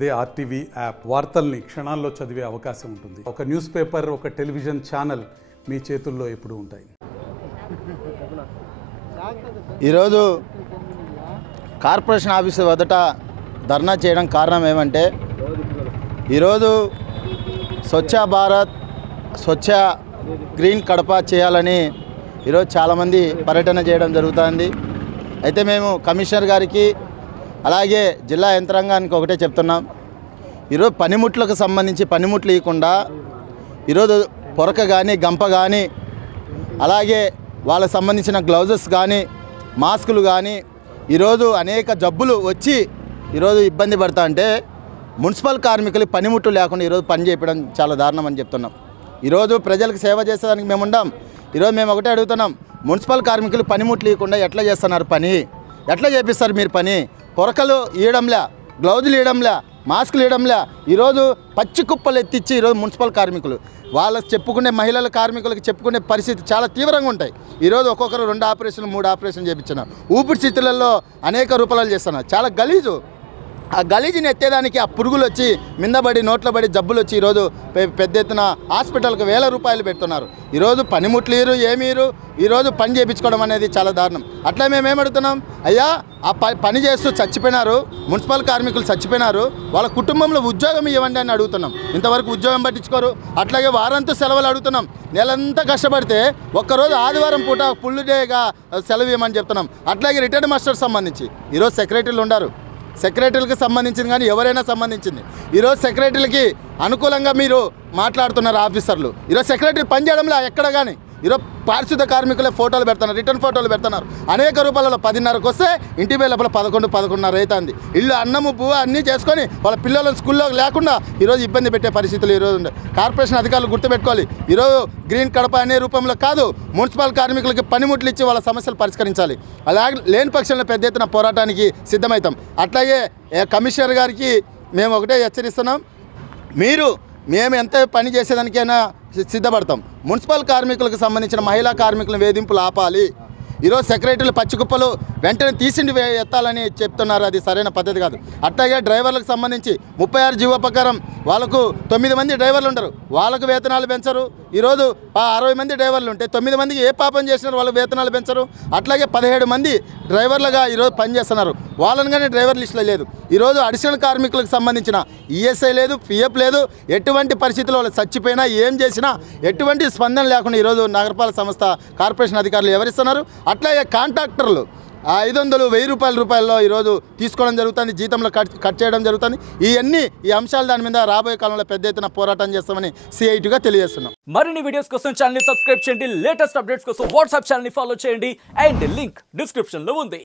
అదే RTV app వార్తల్ని క్షణాల్లో చదివే అవకాశం ఉంటుంది. ఒక న్యూస్ పేపర్, ఒక టెలివిజన్ ఛానల్ మీ చేతుల్లో ఎప్పుడూ ఉంటాయి. ఈరోజు కార్పొరేషన్ ఆఫీసు వద్దట ధర్నా చేయడం కారణం ఏమంటే, ఈరోజు స్వచ్ఛ భారత్, స్వచ్ఛ గ్రీన్ కడప చేయాలని ఈరోజు చాలామంది పర్యటన చేయడం జరుగుతుంది. అయితే మేము కమిషనర్ గారికి అలాగే జిల్లా యంత్రాంగానికి ఒకటే చెప్తున్నాం, ఈరోజు పనిముట్లకు సంబంధించి పనిముట్లు ఇవ్వకుండా ఈరోజు పొరక కానీ గంప కానీ అలాగే వాళ్ళకు సంబంధించిన గ్లౌజెస్ కానీ మాస్కులు కానీ ఈరోజు అనేక జబ్బులు వచ్చి ఈరోజు ఇబ్బంది పడతా అంటే మున్సిపల్ కార్మికులు పనిముట్లు లేకుండా ఈరోజు పని చేయడం చాలా దారుణం అని చెప్తున్నాం. ఈరోజు ప్రజలకు సేవ చేసేదానికి మేము ఉండాం. ఈరోజు మేము ఒకటే అడుగుతున్నాం, మున్సిపల్ కార్మికులు పనిముట్లు ఇవ్వకుండా ఎట్లా చేస్తున్నారు పని, ఎట్లా చేపిస్తారు మీరు పని? పొరకలు ఇవ్వడంలే, గ్లౌజులు ఇవ్వడంలే, మాస్కులు ఇవ్వడంలే. ఈరోజు పచ్చి కుప్పలు ఎత్తిచ్చి ఈరోజు మున్సిపల్ కార్మికులు వాళ్ళకి చెప్పుకునే మహిళల కార్మికులకు చెప్పుకునే పరిస్థితి చాలా తీవ్రంగా ఉంటాయి. ఈరోజు ఒక్కొక్కరు 2 ఆపరేషన్లు 3 ఆపరేషన్లు చేయించినారు. ఊపిరితిత్తులలో అనేక రూపాయలు చేస్తున్నారు. చాలా గలీజు. ఆ గలీజుని ఎత్తేదానికి ఆ పురుగులు వచ్చి మిందబడి నోట్ల పడి జబ్బులు వచ్చి ఈరోజు పెద్ద ఎత్తున హాస్పిటల్కి 1000 రూపాయలు పెడుతున్నారు. ఈరోజు పనిముట్లు ఏమీరు ఈరోజు పని చేయించుకోవడం అనేది చాలా దారుణం. అట్లా మేమేమడుగుతున్నాం, అయ్యా ఆ పని చేస్తూ చచ్చిపోయినారు, మున్సిపల్ కార్మికులు చచ్చిపోయినారు, వాళ్ళ కుటుంబంలో ఉద్యోగం ఇవ్వండి అని అడుగుతున్నాం. ఇంతవరకు ఉద్యోగం పట్టించుకోరు. అట్లాగే వారంతా సెలవులు అడుగుతున్నాం. నెలంతా కష్టపడితే ఒక్కరోజు ఆదివారం పూట ఫుల్ డేగా సెలవు ఇవ్వమని చెప్తున్నాం. అట్లాగే రిటైర్డ్ మాస్టర్స్ సంబంధించి ఈరోజు సెక్రటరీలు ఉన్నారు. సెక్రటరీలకు సంబంధించింది కానీ ఎవరైనా సంబంధించింది. ఈరోజు సెక్రటరీలకి అనుకూలంగా మీరు మాట్లాడుతున్నారు ఆఫీసర్లు. ఈరోజు సెక్రటరీ పనిచేయడంలో ఎక్కడ కానీ ఈరోజు పారిశుద్ధ కార్మికులే ఫోటోలు పెడుతున్నారు, రిటర్న్ ఫోటోలు పెడుతున్నారు. అనేక రూపాయలలో 10:30కు వస్తే ఇంటి వేళ 11-11:30 అవుతుంది. ఇల్లు అన్నము పువ్వు అన్నీ చేసుకొని వాళ్ళ పిల్లలను స్కూల్లో లేకుండా ఈరోజు ఇబ్బంది పెట్టే పరిస్థితులు ఈరోజు ఉన్నాయి. కార్పొరేషన్ అధికారులు గుర్తుపెట్టుకోవాలి, ఈరోజు గ్రీన్ కడప అనే రూపంలో కాదు, మున్సిపల్ కార్మికులకి పనిముట్లు ఇచ్చి వాళ్ళ సమస్యలు పరిష్కరించాలి. అలాగే లేని పక్షంలో పెద్ద ఎత్తున పోరాటానికి సిద్ధమవుతాం. అట్లాగే కమిషనర్ గారికి మేము ఒకటే హెచ్చరిస్తున్నాం, మేము ఎంత పని చేసేదానికైనా సిద్ధపడతాం. మున్సిపల్ కార్మికులకు సంబంధించిన మహిళా కార్మికుల వేధింపులు ఆపాలి. ఈరోజు సెక్రటరీలు పచ్చికుప్పలు వెంటనే తీసిండి ఎత్తాలని చెప్తున్నారు. అది సరైన పద్ధతి కాదు. అట్లాగే డ్రైవర్లకు సంబంధించి 36 జీవో ప్రకారం వాళ్ళకు 9 మంది డ్రైవర్లు ఉంటారు, వాళ్ళకు వేతనాలు పెంచరు. ఈరోజు 60 మంది డ్రైవర్లు ఉంటే 9 మందికి ఏ పాపం చేసినారు, వాళ్ళకు వేతనాలు పెంచరు. అట్లాగే 17 మంది డ్రైవర్లుగా ఈరోజు పనిచేస్తున్నారు, వాళ్ళని కానీ డ్రైవర్ లిస్టులో లేదు. ఈరోజు అడిషనల్ కార్మికులకు సంబంధించిన ఈఎస్ఐ లేదు, పిఎఫ్ లేదు. ఎటువంటి పరిస్థితుల్లో వాళ్ళు చచ్చిపోయినా ఏం చేసినా ఎటువంటి స్పందన లేకుండా ఈరోజు నగరపాలక సంస్థ కార్పొరేషన్ అధికారులు ఎవరిస్తున్నారు. అట్లాగే కాంట్రాక్టర్లు 500-1000 రూపాయల్లో ఈరోజు తీసుకోవడం జరుగుతుంది, జీతంలో కట్ చేయడం జరుగుతుంది. ఈ అంశాలు దాని మీద రాబోయే కాలంలో పెద్ద ఎత్తున పోరాటం చేస్తామని సిఐటిగా తెలియజేస్తున్నాం. మరిన్ని వీడియోస్ కోసం ఛానల్ ని సబ్స్క్రైబ్ చేయండి, లేటెస్ట్ అప్డేట్స్ కోసం వాట్సాప్ ఛానల్ ని ఫాలో చేయండి అండ్ లింక్ డిస్క్రిప్షన్ లో ఉంది.